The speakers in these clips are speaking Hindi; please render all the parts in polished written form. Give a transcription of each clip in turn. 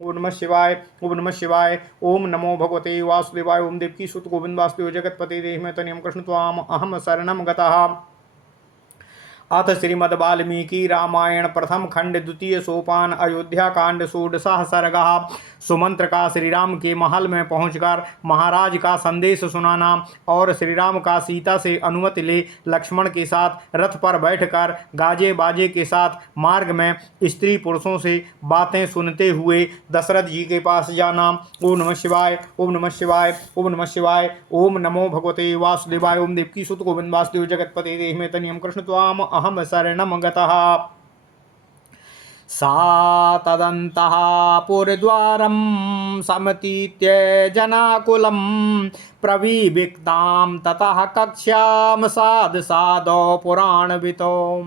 ओम नमः शिवाय। ओम नमः शिवाय। ओम नमो भगवते वासुदेवाय। ओम देवकी सुत गोविंद वासुदेव जगतपते देहि तनियम कृष्ण त्वाम अहम शरणम गतः। अथ श्रीमद् वाल्मीकि रामायण प्रथम खंड द्वितीय सोपान अयोध्या कांड षोडशः सर्गः। सुमंत्र का श्री राम के महल में पहुंचकर महाराज का संदेश सुनाना और श्री राम का सीता से अनुमति ले लक्ष्मण के साथ रथ पर बैठकर गाजे बाजे के साथ मार्ग में स्त्री पुरुषों से बातें सुनते हुए दशरथ जी के पास जाना। ओम नमः शिवाय। ओम नमः शिवाय। ओम नमः शिवाय। ओम नमो भगवते वासुदेवाय। ओम देवकी सुत गोविंद वासुदेव जगतपते देहि में तनियम कृष्ण त्वाम अहम शरणम गतः। सा तदन्तः पुरद्वारं समतीत्य जनाकुलं प्रविविक्तां ततः कक्ष्यां साधसादौ पुराणवितो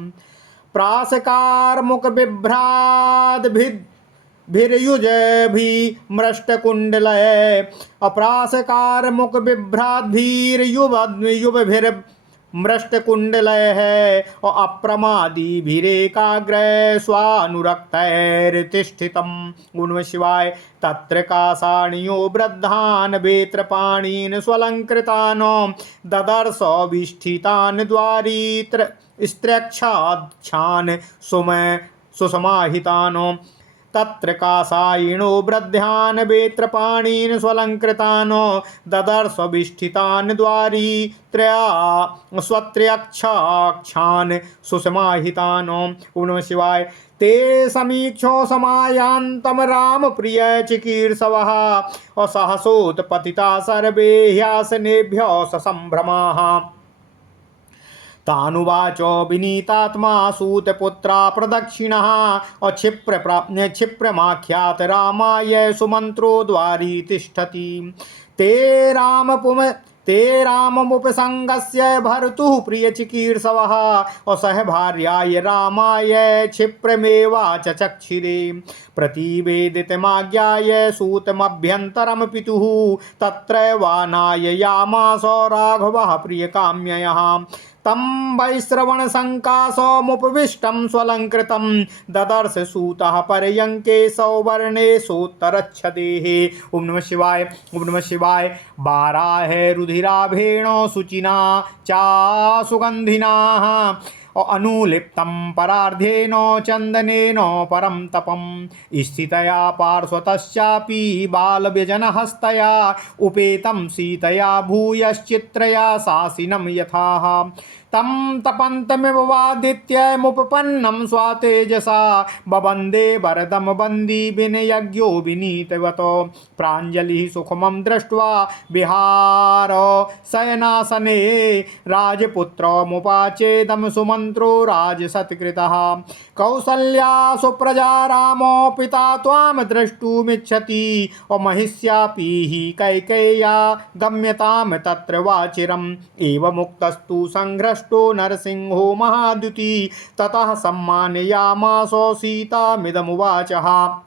प्रासकारमुखबिभ्राद्भिर्युजभिमृष्टकुण्डलये अप्रासकारमुखबिभ्राद्भिर्युवभिर्मृष्टकुण्डलयः और अप्रमादीभिरेकाग्रय स्वानुरक्तैर्तिष्ठितम्। गुण शिवाय। तत्र कासाणियो वृद्धान् वेत्रपाणीन् स्वलङ्कृतान् ददर्शविष्ठितान् द्वारीत्र स्त्रक्षाच्छान् सुसमाहितान्। तत्र कासायिणो वृद्धान् वेत्रपाणीन् स्वलङ्कृतान् ददर्शविष्ठितान् द्वारीत्रया स्वत्र्यक्षाक्षान् सुसमाहितान्। ओम शिवाय। ते समीक्षो समायान्तं रामप्रिय चिकीर्षवः असहसोत्पतिता सर्वे ह्यासनेभ्यो ससम्भ्रमाः। तानुवाच विनीतात्मा सूतपुत्रा प्रदक्षिणः क्षिप्रमाख्यात रामाय सुमंत्रो द्वारी तिष्ठति। ते राममुपसंगस्य भर्तुः प्रियचिकीर्षवः सह भार्याय रामाय क्षिप्रमेवाचचक्षिरे। प्रतिवेदितमाज्ञाय सूतमभ्यन्तरं पितुः तत्रैवानाययामास राघवः प्रियकाम्ययः। तं वैश्रवणसङ्कासमुपविष्टं स्वलङ्कृतं ददर्श सूतः पर्यङ्के सौवर्णेशोत्तरच्छदेः। ओम नमः शिवाय। ओम नमः शिवाय। वाराहे रुधिराभेण शुचिना चा सुगन्धिना अनुलिप्तं परार्धेन चन्दनेन परं तपं स्थितया पार्श्वतश्चापि बालव्यजनहस्तया उपेतं सीतया भूयश्चित्रया सासिनं यथाः। तं तपन्तमिव वादित्यमुपपन्नं स्वातेजसा बबन्दे वरदं बन्दी विनयज्ञो विनीतवतो। प्राञ्जलिः सुखमं दृष्ट्वा विहार शयनासने राजपुत्रमुपाचेदं सुमन्त्रो राजसत्कृतः। कौसल्या सुप्रजा रामो पिता त्वां द्रष्टुमिच्छति महिष्यापि हि कैकेय्या गम्यतां तत्र वाचिरम्। एवमुक्तस्तु संघ्रष्टो नरसिंहो महाद्युति ततः सम्मानयामास सीतामिदमुवाचः।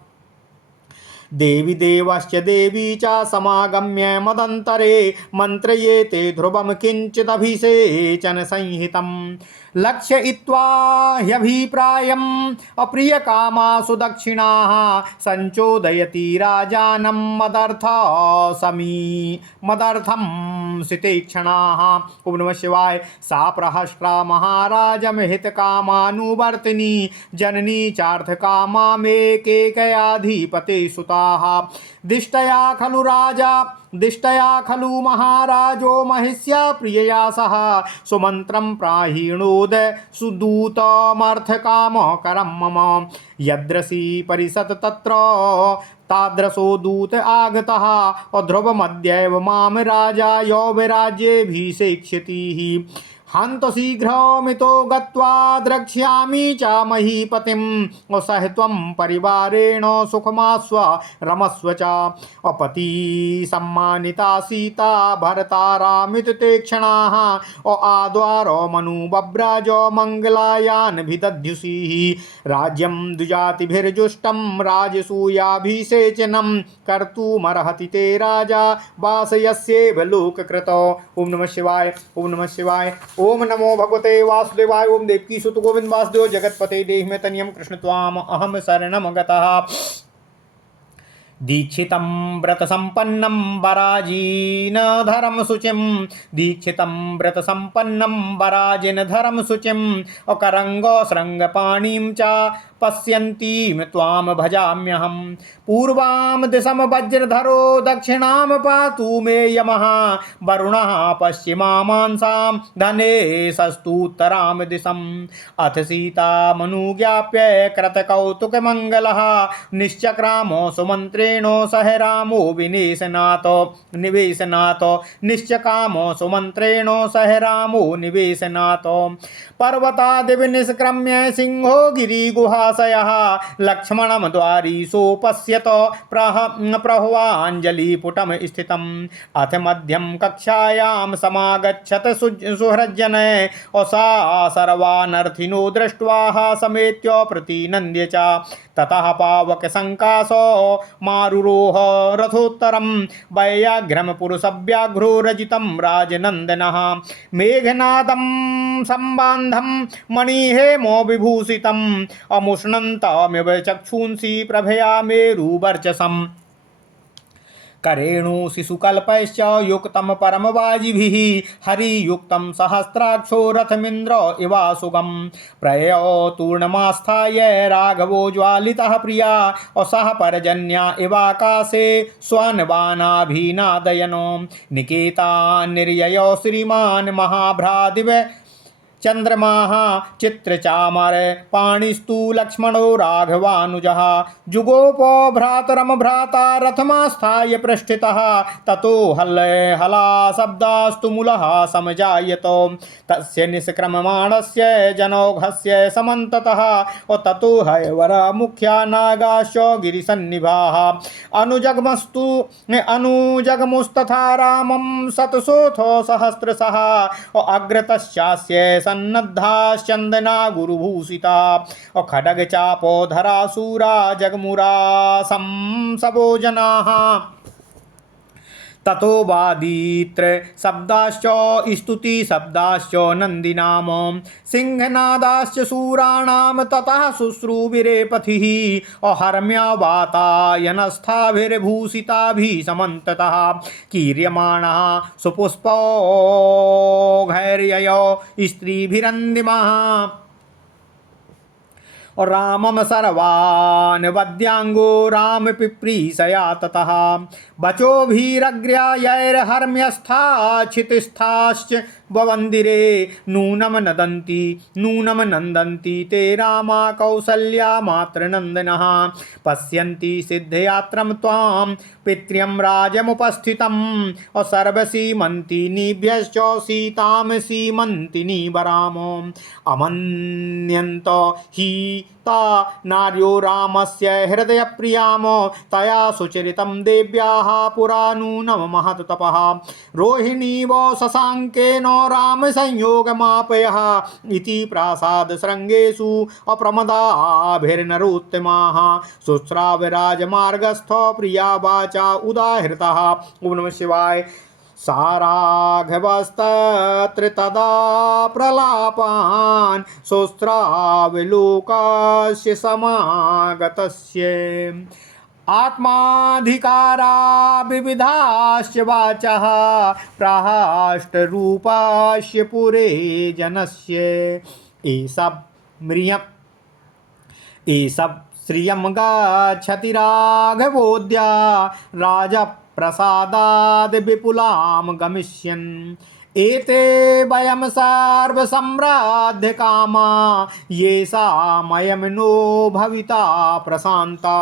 देवी देवश्च देवी च समागम्य मदन्तरे मन्त्रयेते ध्रुवं किञ्चिदभिषेचन संहितम्। लक्षयित्वा ह्यभिप्रायम् अप्रियकामासु दक्षिणाः संचोदयति राजानं मदर्थं सितेक्षणाः। ओम नमः शिवाय। सा प्रहस्रा महाराजं हितकामानुवर्तिनी जननी चार्थकामा मे केकयाधिपते सुताः। दिष्टया खलु महाराजो महिष्या प्रियया सह सुमन्त्रं प्राहीणोद सुदूतमर्थकामकरं मम। यद्रसी परिषत् तत्र तादृशो दूत आगतः ध्रुवमद्यैव मां राजा यौवराज्येऽभिषेक्ष्यति। हन्त शीघ्रमितो गत्वा द्रक्ष्यामि च महीपतिं सह त्वं परिवारेण सुखमास्व रमस्व च। अपति सम्मानिता सीता भरतारामित ते क्षणाः आद्वारो मनुबभ्राज मङ्गलायानभिदध्युषीः। राज्यं द्विजातिभिर्जुष्टं राजसूयाभिषेचनं कर्तुमर्हति ते राजा वासयस्येव लोककृतो। ओम नमः शिवाय। ओम नमः शिवाय। ओम नमो भगवते वासुदेवाय। ओम देवकी सुत गोविंद वासुदेव जगतपते देहि में तनियम कृष्ण त्वाम अहम शरणम गतः। दीक्षितं व्रतसम्पन्नं वराजीनधरं शुचिं दीक्षितं व्रतसम्पन्नं वराजिनधरं शुचिम् अकरङ्गशृङ्गपाणिं च पश्यन्तीं त्वां भजाम्यहं पूर्वां दिशं वज्रधरो दक्षिणां पातु मे यमः वरुणः पश्चिमामांसां धनेशस्तुत्तरां दिशम् अथ सीतामनुज्ञाप्य कृतकौतुकमङ्गलः निश्चक्रामो सुमन्त्रेणो सह रामो निवेशनाथ निश्चकामो सुमन्त्रेणो सह रामो निवेशनाथ पर्वतादिविनिष्क्रम्य सिंहो गिरिगुहाशयः लक्ष्मणं द्वारीसोपश्यत प्रह्वाञ्जलिपुटं स्थितम् अथ मध्यं कक्षायां समागच्छत सुहृज्जनः सा सर्वानर्थिनो दृष्ट्वा समेत्य प्रतिनन्द्य च ततः पावकसङ्कासो मारुरोह रथोत्तरं वैयाघ्रं पुरुषव्याघ्रो रजितं राजनन्दनः मेघनादं सम्बान्धं मणिहेमो विभूषितम् अमुष्णन्तमिव चक्षुंसि प्रभया मेरुवर्चसम् करेणु शिशुकल्पश्च युक्तं परमवाजिभिः हरियुक्तं सहस्राक्षो रथमिन्द्र इवासुगं प्रययो तूर्णमास्थाय राघवो ज्वालितः प्रिया असः परजन्या इवाकाशे स्वान्वानाभिनादयनो निकेता निर्ययो श्रीमान् महाभ्रादिव चंद्रमाः चित्रचामर पाणिस्तु लक्ष्मणो राघवानुजः जुगोपो भ्रातरम भ्राता रथमास्थाय पृष्ठितः ततो हला शब्दास्तु मूलः समजायतो तस्य निष्क्रममाणस्य जनौघस्य समन्ततः ततो हयवर मुख्या नागाश्च गिरिसन्निभाः अनुजगमुस्तथा रामं शतशोथो सहस्रशः अग्रतश्चास्य सन्नद्धाश्चन्दना गुरुभूषिता खड्ग चापोधरा शूरा जगमुरा सबो जनाः ततो वादित्र शब्दाश्च स्तुति शब्दाश्च नन्दिनाम सिंहनादाश्च शूराणां ततः शुश्रूविरे पथिः अहर्म्या वातायनस्थाभिर्भूषिताभिः समन्ततः कीर्यमाणः सुपुष्पौघैर्ययो स्त्रीभिरन्दिमः और रामम सर्वान् वद्यांगो राम पिप्रीसया ततः बचोभिरग्र्यायैर्हर्म्यस्था क्षितिस्थाश्च ववन्दिरे नूनम नन्दन्ति ते रामा कौसल्या मातृनन्दनः पश्यन्ति सिद्धयात्रं त्वां पित्र्यं राजमुपस्थितम् सर्वसीमन्तिनीभ्यश्च सीतां सीमन्तिनी वरामो अमन्यन्त हि ता नार्यो रामस्य हृदय प्रियाम तया सुचरितं देव्याः पुरा नूनं महत् तपः रोहिणीव शशाङ्केन राम संयोगमापयः इति प्रासाद शृङ्गेषु अप्रमदाभिर्नरोत्तमाः शुश्राव राजमार्गस्थ प्रिया वाचा उदाहृतः। ओम नमः शिवाय। साराघवस्तत्र तदा प्रलापान् सोस्त्रावलोकस्य समागतस्य आत्माधिकारा विविधाश्च वाचः प्राहाष्टरूपास्य पुरे जनस्य एषः श्रियं गच्छति राघवोऽद्य राजप्रसादाद् विपुलां गमिष्यन् एते वयं सर्वसम्राध्यकामा येषामयं नो भविता प्रशान्ता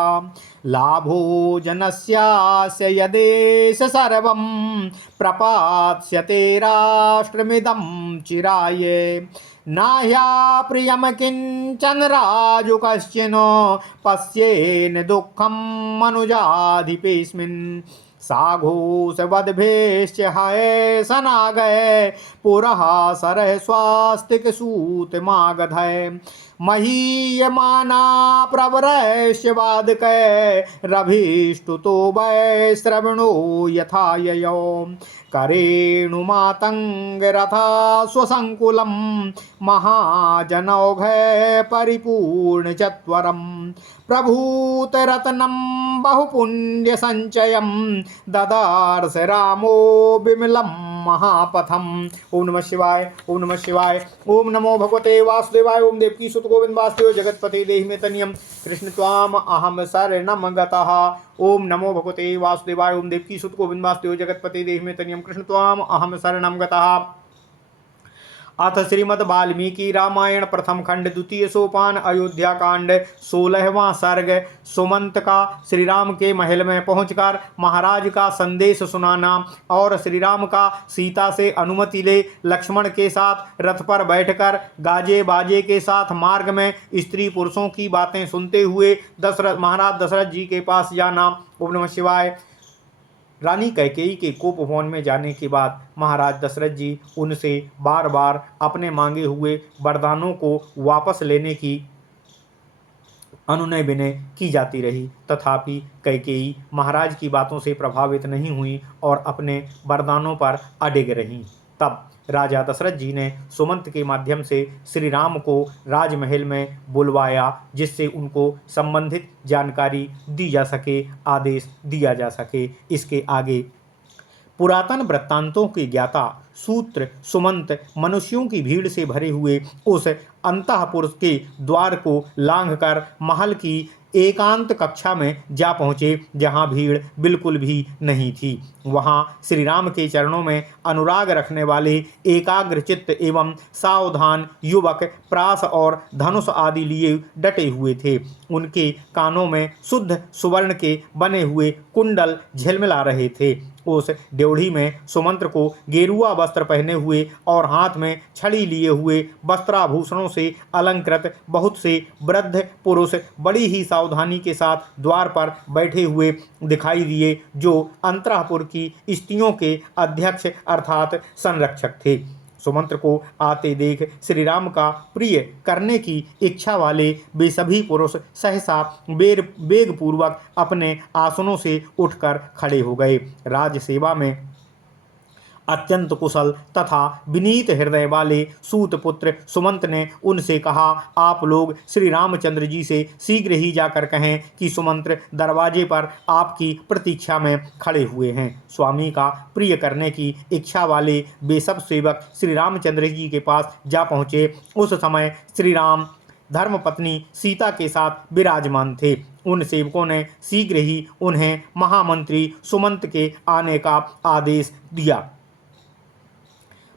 लाभो जनस्यास्य यदेष सर्वं प्रपात्स्यते राष्ट्रमिदं चिराय नाह्या प्रियं किञ्चन राजु कश्चन पश्येन दुःखं मनुजाधिपेऽस्मिन् साघोषवद्भेश्च हय सनागय पुरः सरः स्वास्तिकसूतमागधय महीयमाना प्रवरश्च वादकय रभिष्टुतो वै श्रवणो यथा ययो करेणुमातङ्गरथा स्वसङ्कुलं महाजनौघ परिपूर्णचत्वरम् प्रभूत रत्नम बहुपुण्य संचयम ददार्स रामो विमलम महापथम। ओम नमः शिवाय, ओम नमः शिवाय, ओम नमो भगवते वासुदेवाय, ओम देवकी सुत गोविंद वासुदेव जगतपते देहि मे तनियम कृष्ण त्वाम अहम शरणम गतः। ओम नमो भगवते वासुदेवाय, ओम देवकी सुत गोविंद वासुदेव जगतपते देहि मे तनियम कृष्ण त्वाम अहम शरणम गतः। अथ श्रीमद् वाल्मीकि रामायण प्रथम खंड द्वितीय सोपान अयोध्या कांड 16वां सर्ग। सुमंत का श्री राम के महल में पहुंचकर महाराज का संदेश सुनाना और श्री राम का सीता से अनुमति ले लक्ष्मण के साथ रथ पर बैठकर गाजे बाजे के साथ मार्ग में स्त्री पुरुषों की बातें सुनते हुए महाराज दशरथ जी के पास जाना। ओम नमः शिवाय। रानी कैकेयी के कोप भवन में जाने के बाद महाराज दशरथ जी उनसे बार बार अपने मांगे हुए वरदानों को वापस लेने की अनुनय विनय की जाती रही, तथापि कैकेयी महाराज की बातों से प्रभावित नहीं हुई और अपने वरदानों पर अडिग रहीं। तब राजा दशरथ जी ने सुमंत के माध्यम से श्री राम को राजमहल में बुलवाया, जिससे उनको संबंधित जानकारी दी जा सके, आदेश दिया जा सके। इसके आगे पुरातन वृत्तांतों के ज्ञाता सूत्र सुमंत मनुष्यों की भीड़ से भरे हुए उस अंतःपुर के द्वार को लांघकर महल की एकांत कक्षा में जा पहुँचे, जहाँ भीड़ बिल्कुल भी नहीं थी। वहाँ श्री राम के चरणों में अनुराग रखने वाले एकाग्रचित्त एवं सावधान युवक प्रास और धनुष आदि लिए डटे हुए थे। उनके कानों में शुद्ध सुवर्ण के बने हुए कुंडल झिलमिला रहे थे। उस ड्योढ़ी में सुमंत्र को गेरुआ वस्त्र पहने हुए और हाथ में छड़ी लिए हुए वस्त्राभूषणों से अलंकृत बहुत से वृद्ध पुरुष बड़ी ही सावधानी के साथ द्वार पर बैठे हुए दिखाई दिए, जो अंतःपुर की स्त्रियों के अध्यक्ष अर्थात संरक्षक थे। सुमंत्र को आते देख श्री राम का प्रिय करने की इच्छा वाले वे सभी पुरुष सहसा वेगपूर्वक अपने आसनों से उठकर खड़े हो गए। राजसेवा में अत्यंत कुशल तथा विनीत हृदय वाले सूतपुत्र सुमंत ने उनसे कहा, आप लोग श्री रामचंद्र जी से शीघ्र ही जाकर कहें कि सुमंत्र दरवाजे पर आपकी प्रतीक्षा में खड़े हुए हैं। स्वामी का प्रिय करने की इच्छा वाले वे सब सेवक श्री रामचंद्र जी के पास जा पहुँचे। उस समय श्री राम धर्मपत्नी सीता के साथ विराजमान थे। उन सेवकों ने शीघ्र ही उन्हें महामंत्री सुमंत के आने का आदेश दिया।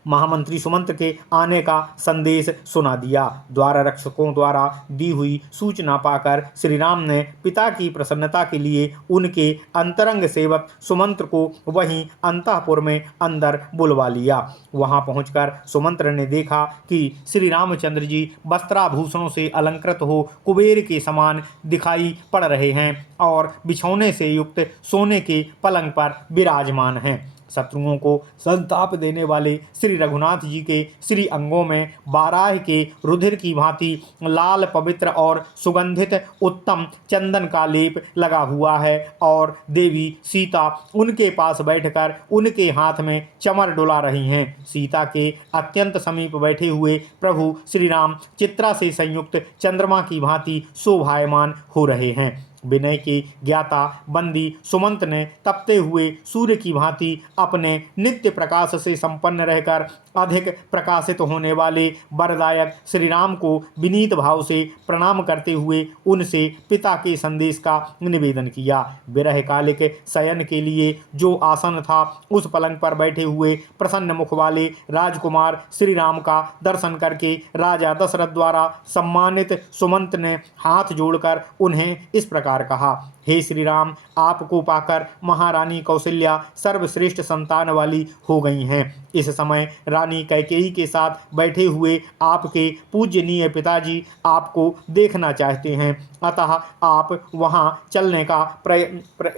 महामंत्री सुमंत के आने का संदेश सुना दिया। द्वार रक्षकों द्वारा दी हुई सूचना पाकर श्री राम ने पिता की प्रसन्नता के लिए उनके अंतरंग सेवक सुमंत्र को वहीं अंतःपुर में अंदर बुलवा लिया। वहां पहुंचकर सुमंत्र ने देखा कि श्री रामचंद्र जी वस्त्राभूषणों से अलंकृत हो कुबेर के समान दिखाई पड़ रहे हैं और बिछौने से युक्त सोने के पलंग पर विराजमान हैं। शत्रुओं को संताप देने वाले श्री रघुनाथ जी के श्री अंगों में बाराह के रुधिर की भांति लाल पवित्र और सुगंधित उत्तम चंदन का लेप लगा हुआ है और देवी सीता उनके पास बैठकर उनके हाथ में चमर डुला रही हैं। सीता के अत्यंत समीप बैठे हुए प्रभु श्री राम चित्रा से संयुक्त चंद्रमा की भांति शोभायमान हो रहे हैं। विनय के ज्ञाता बंदी सुमंत ने तपते हुए सूर्य की भांति अपने नित्य प्रकाश से संपन्न रहकर अधिक प्रकाशित होने वाले वरदायक श्री राम को विनीत भाव से प्रणाम करते हुए उनसे पिता के संदेश का निवेदन किया। विरह कालिक शयन के लिए जो आसन था उस पलंग पर बैठे हुए प्रसन्न मुख वाले राजकुमार श्री राम का दर्शन करके राजा दशरथ द्वारा सम्मानित सुमंत ने हाथ जोड़कर उन्हें इस प्रकार कहा, हे श्री राम, आपको पाकर महारानी कौशल्या सर्वश्रेष्ठ संतान वाली हो गई हैं। इस समय रानी कैकेयी के साथ बैठे हुए आपके पूज्यनीय पिताजी आपको देखना चाहते हैं, अतः आप वहां चलने का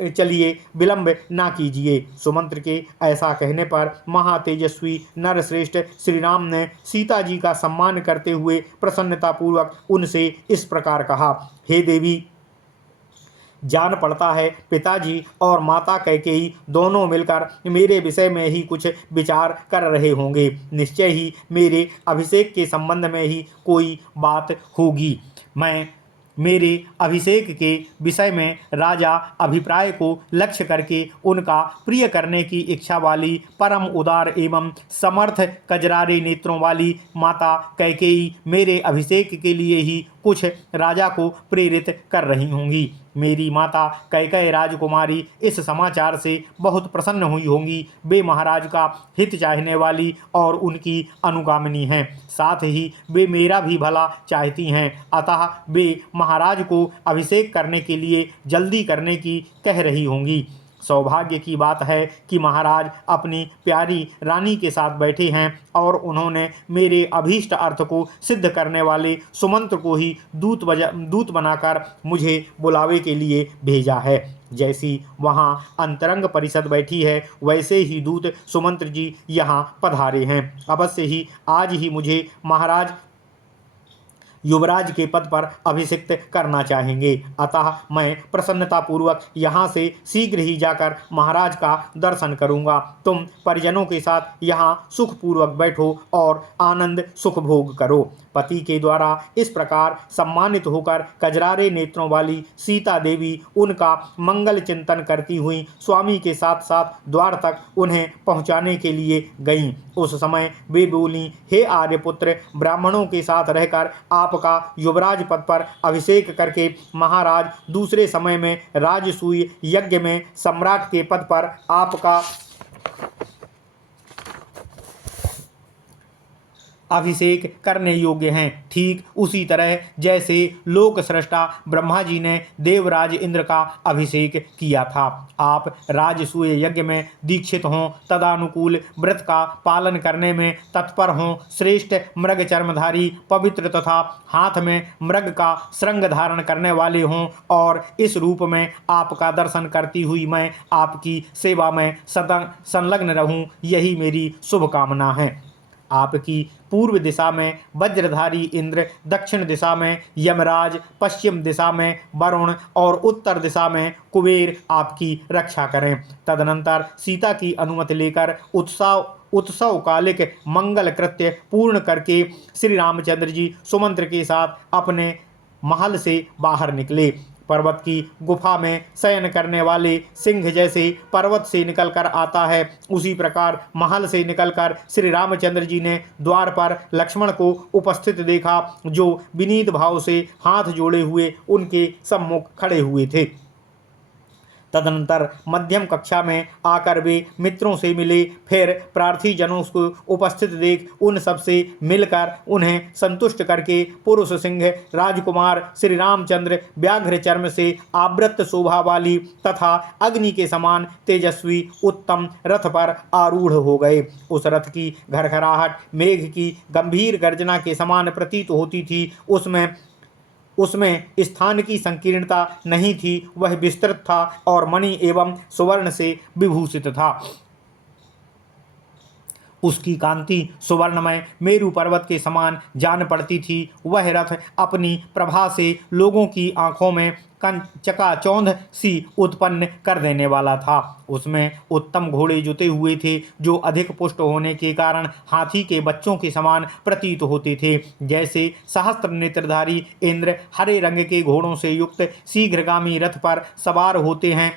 चलिए, विलंब ना कीजिए। सुमंत्र के ऐसा कहने पर महातेजस्वी नरश्रेष्ठ श्री राम ने सीता जी का सम्मान करते हुए प्रसन्नतापूर्वक उनसे इस प्रकार कहा, हे देवी, जान पड़ता है पिताजी और माता कैकेयी दोनों मिलकर मेरे विषय में ही कुछ विचार कर रहे होंगे। निश्चय ही मेरे अभिषेक के संबंध में ही कोई बात होगी। मैं मेरे अभिषेक के विषय में राजा अभिप्राय को लक्ष्य करके उनका प्रिय करने की इच्छा वाली परम उदार एवं समर्थ कजरारे नेत्रों वाली माता कैकेयी मेरे अभिषेक के लिए ही कुछ राजा को प्रेरित कर रही होंगी। मेरी माता कैकेयी राजकुमारी इस समाचार से बहुत प्रसन्न हुई होंगी। वे महाराज का हित चाहने वाली और उनकी अनुगामिनी हैं, साथ ही वे मेरा भी भला चाहती हैं। अतः वे महाराज को अभिषेक करने के लिए जल्दी करने की कह रही होंगी। सौभाग्य की बात है कि महाराज अपनी प्यारी रानी के साथ बैठे हैं और उन्होंने मेरे अभीष्ट अर्थ को सिद्ध करने वाले सुमंत्र को ही दूत बनाकर मुझे बुलावे के लिए भेजा है। जैसी वहाँ अंतरंग परिषद बैठी है, वैसे ही दूत सुमंत्र जी यहाँ पधारे हैं। अवश्य ही आज ही मुझे महाराज युवराज के पद पर अभिषिक्त करना चाहेंगे। अतः मैं प्रसन्नतापूर्वक यहाँ से शीघ्र ही जाकर महाराज का दर्शन करूँगा। तुम परिजनों के साथ यहाँ सुखपूर्वक बैठो और आनंद सुख भोग करो। पति के द्वारा इस प्रकार सम्मानित होकर कजरारे नेत्रों वाली सीता देवी उनका मंगल चिंतन करती हुई स्वामी के साथ साथ द्वार तक उन्हें पहुँचाने के लिए गईं। उस समय वे बोलीं, हे आर्यपुत्र, ब्राह्मणों के साथ रहकर आपका युवराज पद पर अभिषेक करके महाराज दूसरे समय में राजसूय यज्ञ में सम्राट के पद पर आपका अभिषेक करने योग्य हैं। ठीक उसी तरह जैसे लोक सृष्टा ब्रह्मा जी ने देवराज इंद्र का अभिषेक किया था। आप राजसूय यज्ञ में दीक्षित हों, तदानुकूल व्रत का पालन करने में तत्पर हों, श्रेष्ठ मृग चर्मधारी पवित्र तथा हाथ में मृग का श्रृंग धारण करने वाले हों और इस रूप में आपका दर्शन करती हुई मैं आपकी सेवा में सदा संलग्न रहूं, यही मेरी शुभकामना है। आपकी पूर्व दिशा में वज्रधारी इंद्र, दक्षिण दिशा में यमराज, पश्चिम दिशा में वरुण और उत्तर दिशा में कुबेर आपकी रक्षा करें। तदनंतर सीता की अनुमति लेकर उत्सवकालिक मंगल कृत्य पूर्ण करके श्री रामचंद्र जी सुमंत्र के साथ अपने महल से बाहर निकले। पर्वत की गुफा में शयन करने वाले सिंह जैसे पर्वत से निकलकर आता है, उसी प्रकार महल से निकलकर श्री रामचंद्र जी ने द्वार पर लक्ष्मण को उपस्थित देखा, जो विनीत भाव से हाथ जोड़े हुए उनके सम्मुख खड़े हुए थे। तदनंतर मध्यम कक्षा में आकर वे मित्रों से मिले। फिर प्रार्थी जनों को उपस्थित देख उन सबसे मिलकर उन्हें संतुष्ट करके पुरुष सिंह राजकुमार श्री रामचंद्र व्याघ्र चर्म से आवृत शोभा वाली तथा अग्नि के समान तेजस्वी उत्तम रथ पर आरूढ़ हो गए। उस रथ की घरघराहट मेघ की गंभीर गर्जना के समान प्रतीत होती थी। उसमें स्थान की संकीर्णता नहीं थी, वह विस्तृत था और मणि एवं सुवर्ण से विभूषित था। उसकी कांति सुवर्णमय मेरु पर्वत के समान जान पड़ती थी। वह रथ अपनी प्रभा से लोगों की आंखों में चकाचौंध सी उत्पन्न कर देने वाला था। उसमें उत्तम घोड़े जुते हुए थे, जो अधिक पुष्ट होने के कारण हाथी के बच्चों के समान प्रतीत होते थे। जैसे सहस्त्र नेत्रधारी इंद्र हरे रंग के घोड़ों से युक्त शीघ्रगामी रथ पर सवार होते हैं,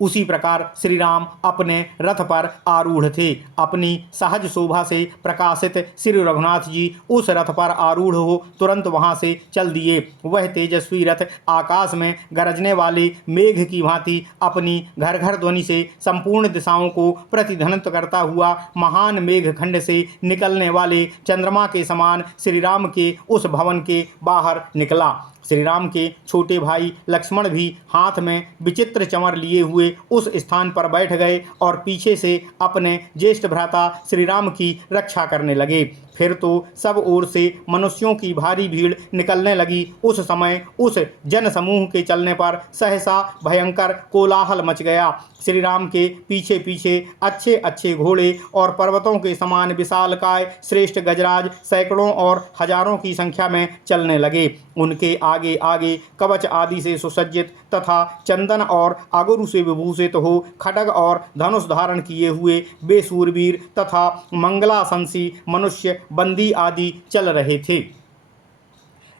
उसी प्रकार श्री राम अपने रथ पर आरूढ़ थे। अपनी सहज शोभा से प्रकाशित श्री रघुनाथ जी उस रथ पर आरूढ़ हो तुरंत वहां से चल दिए। वह तेजस्वी रथ आकाश में गरजने वाले मेघ की भांति अपनी घर घर ध्वनि से संपूर्ण दिशाओं को प्रतिध्वनित करता हुआ महान मेघ खंड से निकलने वाले चंद्रमा के समान श्री राम के उस भवन के बाहर निकला। श्री राम के छोटे भाई लक्ष्मण भी हाथ में विचित्र चमर लिए हुए उस स्थान पर बैठ गए और पीछे से अपने ज्येष्ठ भ्राता श्री राम की रक्षा करने लगे। फिर तो सब ओर से मनुष्यों की भारी भीड़ निकलने लगी। उस समय उस जन समूह के चलने पर सहसा भयंकर कोलाहल मच गया। श्री राम के पीछे पीछे अच्छे अच्छे घोड़े और पर्वतों के समान विशालकाय श्रेष्ठ गजराज सैकड़ों और हजारों की संख्या में चलने लगे। उनके आगे आगे कवच आदि से सुसज्जित तथा चंदन और आगुरु से विभूषित हो खड्ग और धनुष धारण किए हुए वे शूरवीर तथा मंगलाशंसी मनुष्य बंदी आदि चल रहे थे।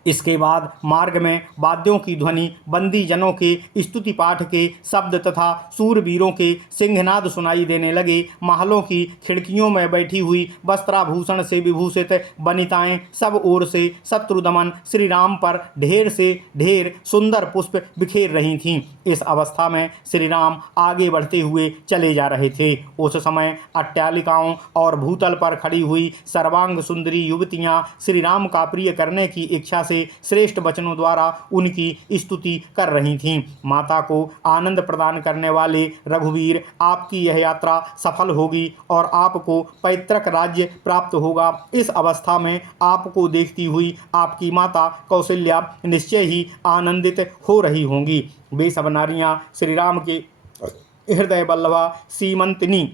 इसके बाद मार्ग में वाद्यों की ध्वनि, बंदी जनों के स्तुति पाठ के शब्द तथा सूरवीरों के सिंहनाद सुनाई देने लगे। महलों की खिड़कियों में बैठी हुई वस्त्राभूषण से विभूषित वनिताएं सब ओर से शत्रुदमन श्री राम पर ढेर से ढेर सुंदर पुष्प बिखेर रही थीं। इस अवस्था में श्री राम आगे बढ़ते हुए चले जा रहे थे। उस समय अट्टालिकाओं और भूतल पर खड़ी हुई सर्वांग सुंदरी युवतियां श्री राम का प्रिय करने की इच्छा से श्रेष्ठ वचनों द्वारा उनकी स्तुति कर रही थीं। माता को आनंद प्रदान करने वाले रघुवीर, आपकी यह यात्रा सफल होगी और आपको पैतृक राज्य प्राप्त होगा। इस अवस्था में आपको देखती हुई आपकी माता कौशल्या निश्चय ही आनंदित हो रही होंगी। वे सब नारियां श्री राम के हृदय बल्लभा सीमंतिनी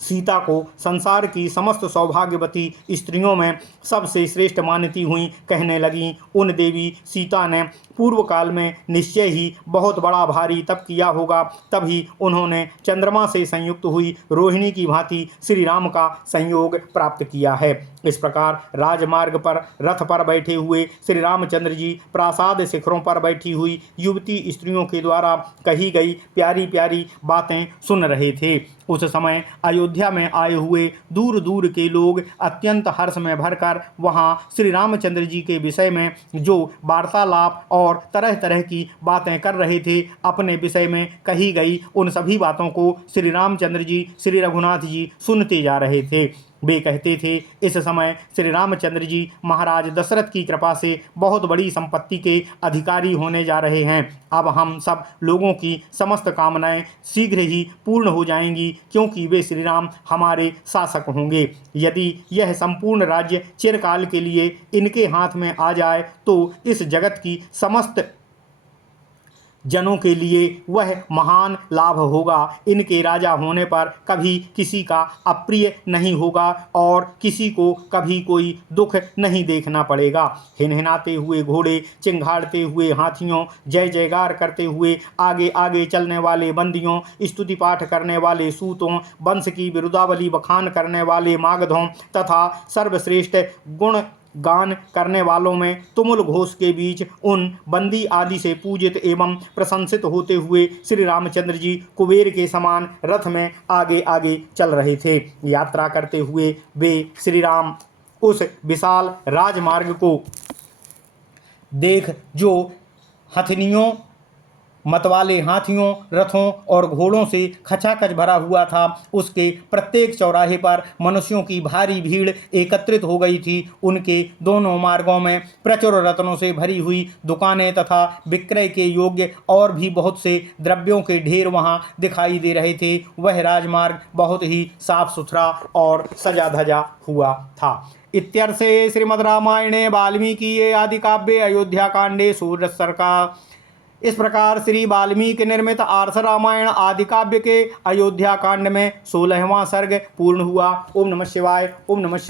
सीता को संसार की समस्त सौभाग्यवती स्त्रियों में सबसे श्रेष्ठ मानती हुई कहने लगीं। उन देवी सीता ने पूर्व काल में निश्चय ही बहुत बड़ा भारी तप किया होगा, तभी उन्होंने चंद्रमा से संयुक्त हुई रोहिणी की भांति श्री राम का संयोग प्राप्त किया है। इस प्रकार राजमार्ग पर रथ पर बैठे हुए श्री रामचंद्र जी प्रासाद शिखरों पर बैठी हुई युवती स्त्रियों के द्वारा कही गई प्यारी प्यारी बातें सुन रहे थे। उस समय अयोध्या में आए हुए दूर दूर के लोग अत्यंत हर्ष में भरकर वहां श्री रामचंद्र जी के विषय में जो वार्तालाप और तरह तरह की बातें कर रहे थे, अपने विषय में कही गई उन सभी बातों को श्री रामचंद्र जी, श्री रघुनाथ जी सुनते जा रहे थे। वे कहते थे, इस समय श्री रामचंद्र जी महाराज दशरथ की कृपा से बहुत बड़ी संपत्ति के अधिकारी होने जा रहे हैं। अब हम सब लोगों की समस्त कामनाएं शीघ्र ही पूर्ण हो जाएंगी, क्योंकि वे श्री राम हमारे शासक होंगे। यदि यह संपूर्ण राज्य चिरकाल के लिए इनके हाथ में आ जाए तो इस जगत की समस्त जनों के लिए वह महान लाभ होगा। इनके राजा होने पर कभी किसी का अप्रिय नहीं होगा और किसी को कभी कोई दुख नहीं देखना पड़ेगा। हिनहिनाते हुए घोड़े, चिंघाड़ते हुए हाथियों, जय जयकार करते हुए आगे आगे चलने वाले बंदियों, स्तुति पाठ करने वाले सूतों, वंश की बिरुदावली बखान करने वाले मागधों तथा सर्वश्रेष्ठ गुण गान करने वालों में तुमुल घोष के बीच उन बंदी आदि से पूजित एवं प्रशंसित होते हुए श्री रामचंद्र जी कुबेर के समान रथ में आगे आगे चल रहे थे। यात्रा करते हुए वे श्री राम उस विशाल राजमार्ग को देख जो हथनियों, मतवाले हाथियों, रथों और घोड़ों से खचाखच भरा हुआ था, उसके प्रत्येक चौराहे पर मनुष्यों की भारी भीड़ एकत्रित हो गई थी। उनके दोनों मार्गों में प्रचुर रत्नों से भरी हुई दुकानें तथा विक्रय के योग्य और भी बहुत से द्रव्यों के ढेर वहां दिखाई दे रहे थे। वह राजमार्ग बहुत ही साफ सुथरा और सजा धजा हुआ था। इत्यर्थे श्रीमद् रामायणे वाल्मीकि आदि काव्ये अयोध्या कांडे सूर्यसर्का। इस प्रकार श्री वाल्मीकि निर्मित आर्ष रामायण आदि काव्य के अयोध्या कांड में 16वां सर्ग पूर्ण हुआ। ओम नमः शिवाय। ओम नमः शिवाय।